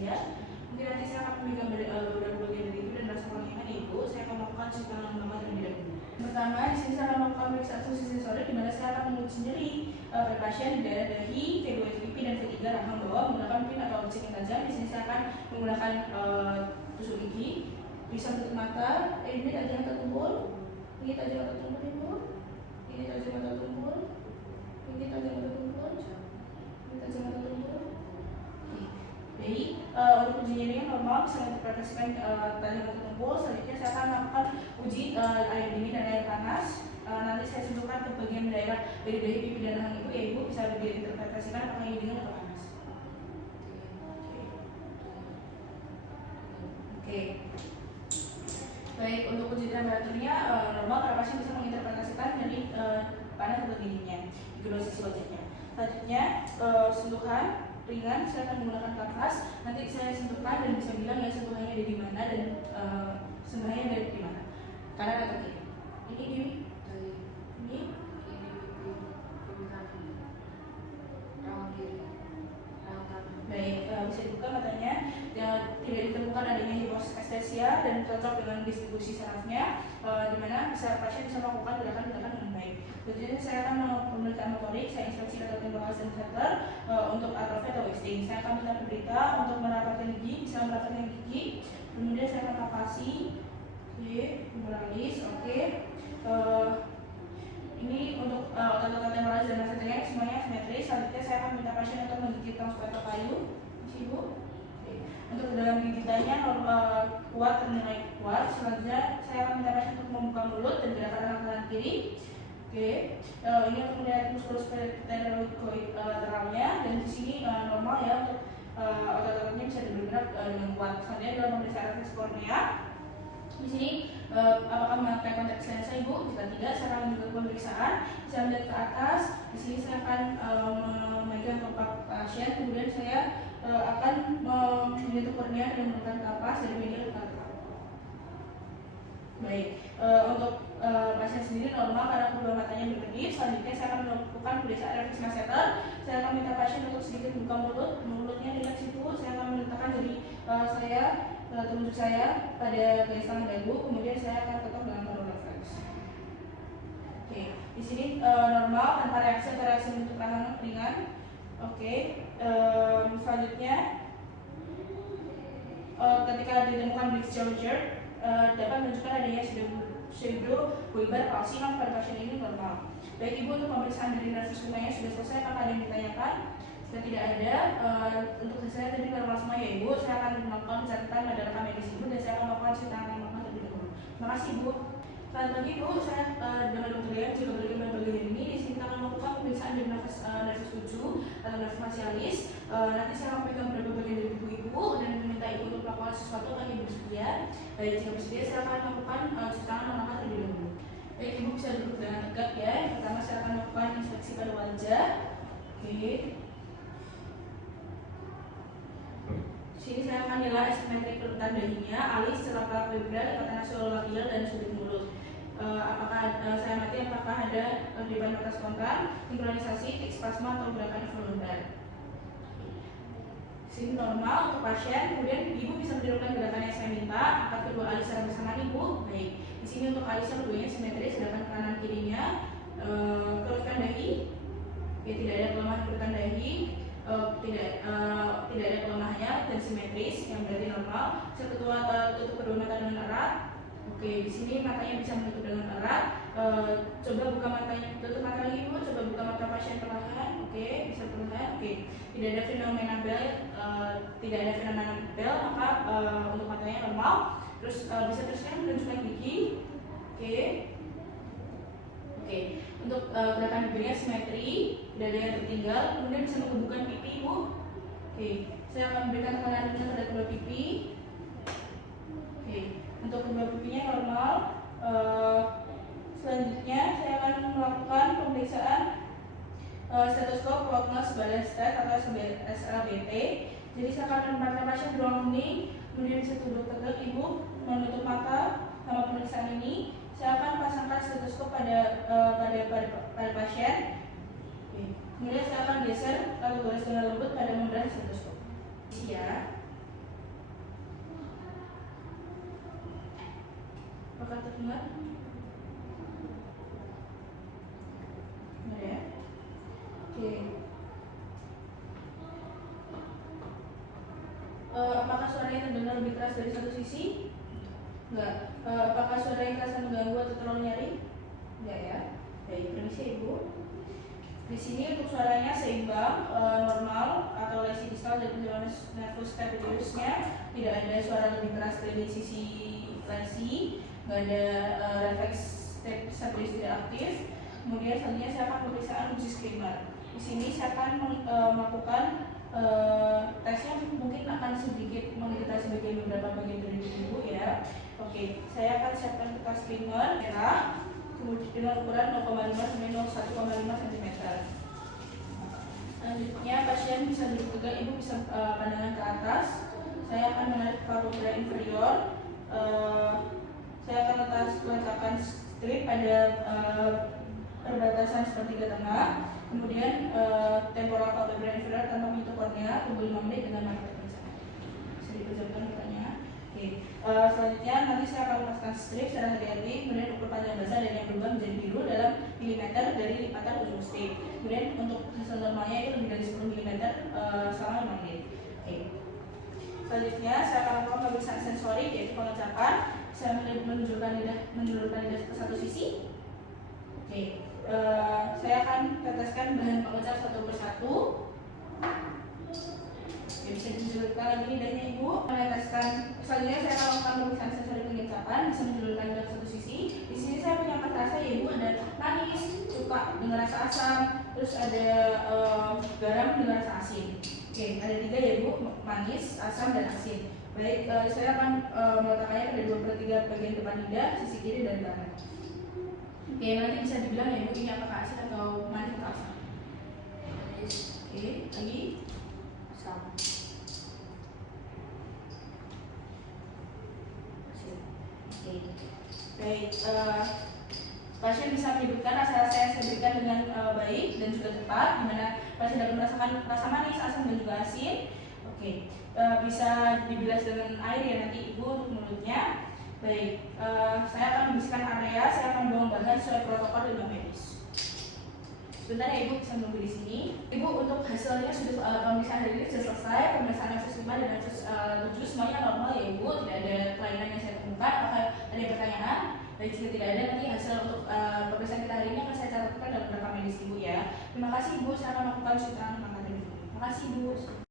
lihat. Mungkin nanti saya akan memegang beberapa bagian dari itu dan rasa kurangnya Ibu. Saya akan melakukan cuci tangan lama terlebih dahulu. Pertama, di sini saya akan melakukan pemeriksaan fungsi sensorik, di mana saya akan menguji nyeri pada pasien di daerah dahi, V2, pipi, dan V3 rahang bawah menggunakan pin atau objek yang tajam. Di sini saya akan menggunakan tusuk gigi. Bisa tutup mata. Ini tajam atau tumpul? Ini tajam atau tumpul Ibu? Ini tajam atau tumpul? Ini tajam atau tumpul? Ini tajam atau tumpul? Baik, untuk uji nyeri yang normal bisa diinterpretasikan tajam atau tumpul. Selanjutnya saya akan melakukan uji air dingin dan air panas. Nanti saya sebutkan ke bagian daerah dari dahi, pipi, dan rahang Ibu, ya Ibu bisa diinterpretasikan apakah ini dingin atau panas. Oke. Baik, untuk uji temperaturnya normal karena pasien bisa menginterpretasikan jadi panas atau dinginnya di kedua sisi wajahnya. Selanjutnya sentuhan ringan, saya akan menggunakan kapas. Nanti saya sentuhkan dan bisa bilang ya sentuhannya ada di mana dan sentuhannya ada di mana, kanan atau kiri. Ini ini baik, bisa dibuka matanya. Tidak ditemukan adanya hipoestesia dan cocok dengan distribusi sarafnya, di mana pasien bisa melakukan gerakan-gerakan dengan baik. Selanjutnya saya akan melakukan pemeriksaan motorik, saya inspeksi data temporal dan center untuk atrofi atau wasting. Saya akan minta berita untuk merapatkan gigi, bisa merapatkan gigi. Kemudian saya akan palpasi, oke, moralis, oke. Ini untuk otot-otot temporal dan massetnya semuanya simetris. Selanjutnya saya akan minta pasien untuk menggigit tong sepatu kayu, Ibu. Untuk dalam gigitannya kuat, ternilai kuat. Selanjutnya saya akan minta pasien untuk membuka mulut dan gerakan kanan kiri. Oke, ini untuk melihat muskulus lateralnya dan di sini normal ya untuk otot-ototnya bisa bergerak dengan kuat. Selanjutnya dalam pemeriksaan refleks kornea. Di sini apakah memakai konteks lensa Ibu? Jika tidak, saya akan menunjukkan pemeriksaan. Saya melihat ke atas. Di sini saya akan memegang kelopak pasien. Kemudian saya akan menyentuh kornea dan menggunakan kapas dari medial ke lateral. Baik, untuk pasien sendiri normal karena kedua matanya berkedip. Selanjutnya saya akan melakukan pemeriksaan refleks masseter. Saya akan minta pasien untuk sedikit buka mulutnya rileks itu. Saya akan meletakkan jari saya telunjuk saya pada garis tangan dagu, kemudian saya akan ketok dengan paru refleks. Oke, di sini normal tanpa reaksi atau reaksi bentuk rahang ringan. Oke, selanjutnya ketika ditemukan bleed discharge dapat menunjukkan adanya pseudo-bulbar palsi pada pasien ini normal. Baik Ibu, untuk pemeriksaan dari nervus lumbanya sudah selesai, apakah ada yang ditanyakan? Jika tidak ada, untuk saya tadi normal semua ya Ibu. Saya akan melakukan catatan pada rekam medis Ibu dan saya akan melakukan cuci tangan lama terlebih dahulu. Terima kasih Ibu. Selamat pagi Bu, saya dengan Dr. Lian juga bagi ini. Di sini kita akan melakukan pemeriksaan dari nervus 7 atau nervus facialis. Nanti saya akan pegang beberapa bagian dari tubuh Ibu dan meminta Ibu untuk melakukan sesuatu akan Ibu bersedia. Jika bersedia, saya akan melakukan cuci tangan lama terlebih dahulu. Baik Ibu bisa duduk dengan tegak ya. Pertama saya akan melakukan inspeksi pada wajah. Oke. Sini saya akan nilai asimetrik perebutan dahinya, alis, celah vertebral, ikatan nasolabial dan sudut mulut. Apakah saya amati apakah ada depan mata spontan, sinkronisasi, tik spasma atau gerakan voluntar. Sini normal untuk pasien. Kemudian Ibu bisa menirukan gerakan yang saya minta. Angkat kedua alis secara bersamaan Ibu. Baik. Di sini untuk alisnya keduanya simetris, sedangkan kanan kirinya kerutkan dahi. Oke, tidak ada kelemahan kerutkan dahi. Tidak ada kelemahannya dan simetris yang berarti normal. Tutup kedua mata dengan erat. Oke, di sini matanya bisa menutup dengan erat. Coba buka matanya, tutup mata lagi Bu. Coba buka mata pasien perlahan. Oke, bisa perlahan. Oke, tidak ada fenomena bell, maka untuk matanya normal. Terus bisa teruskan menunjukkan gigi. Oke, untuk gerakan bibirnya simetri, tidak ada yang tertinggal. Kemudian bisa mengebukan pipi Ibu. Oke, saya akan memberikan tekanan ringan pada kedua pipi. Oke, untuk kedua pipinya normal. Selanjutnya saya akan melakukan pemeriksaan stetoskop Loudness Balance Test atau SLBT. Jadi saya akan menempatkan pasien di ruang hening, kemudian bisa duduk tegak Ibu, menutup mata sama pemeriksaan ini. Saya akan pasangkan stetoskop pada pasien. Oke. Kemudian saya akan geser lalu garis dengan lembut pada membran stetoskop. Ya. Apakah terdengar? Benar ya? Oke. Apakah suaranya terdengar lebih keras dari satu sisi? Enggak. Apakah suara yang terasa mengganggu atau terlalu nyaring? Enggak ya. Baik, permisi Ibu. Di sini untuk suaranya seimbang, normal atau lesi distal dan penjualan nervus stapediusnya tidak ada suara lebih keras dari sisi lesi, nggak ada refleks stapedius tidak aktif. Kemudian selanjutnya saya akan pemeriksaan uji screamer. Di sini saya akan melakukan tesnya mungkin akan sedikit mengeditasi beberapa bagian dari tubuh ya. Oke, saya akan siapkan kertas screamer merah. Kemudian dengan ukuran 0,5 sampai 1,5 cm. Selanjutnya pasien bisa duduk tegak, Ibu bisa pandangan ke atas. Saya akan menarik palpebra inferior. Saya akan letakkan strip pada perbatasan sepertiga tengah. Kemudian temporal palpebra inferior tanpa menyentuh kornea, tunggu 5 menit dengan marker pencahayaan. Bisa dipejamkan matanya. Oke. Selanjutnya nanti saya akan lepaskan strip secara hati-hati, kemudian ukur panjang basal dan yang berubah menjadi biru dalam milimeter dari lipatan ujung strip. Kemudian untuk hasil normalnya itu lebih dari 10 mm selama 5 menit. Oke. Selanjutnya saya akan melakukan pemeriksaan sensorik yaitu pengecapan. Saya menunjukkan lidah ke satu sisi. Oke. Saya akan teteskan bahan pengecap satu persatu. Ya, bisa dijulurkan lagi lidahnya Ibu. Meneteskan. Selanjutnya saya akan melakukan pemeriksaan sensori pengecapan, bisa menjulurkan lidah ke satu sisi. Di sini saya punya empat rasa ya Ibu, ada manis, suka dengan rasa asam, terus ada garam dengan rasa asin. Oke, ada 3 ya Ibu, manis, asam, dan asin. Baik, saya akan meletakkannya pada 2/3 bagian depan lidah, sisi kiri dan kanan. Oke, nanti bisa dibilang ya Ibu ini apakah asin atau manis atau asam. Oke, lagi asam. Baik, pasien bisa menyebutkan rasa-rasa yang saya berikan dengan baik dan juga tepat, di mana pasien dapat merasakan rasa manis, asam, dan juga asin. Oke, bisa dibilas dengan air ya nanti Ibu untuk mulutnya. Baik, saya akan membersihkan area, saya akan buang bahan sesuai protokol limbah medis. Sebentar ya Ibu, bisa menunggu di sini. Ibu, untuk hasilnya sudah pemeriksaan hari ini sudah selesai. Pemeriksaan nafas 5 dan nafas 7 semuanya normal ya Ibu, tidak ada kelainan yang saya temukan. Apakah ada pertanyaan? Baik, jika tidak ada, nanti hasil untuk pemeriksaan kita hari ini akan saya catatkan dalam rekam medis Ibu ya. Terima kasih Ibu, saya akan melakukan cuci tangan. Terima kasih Ibu.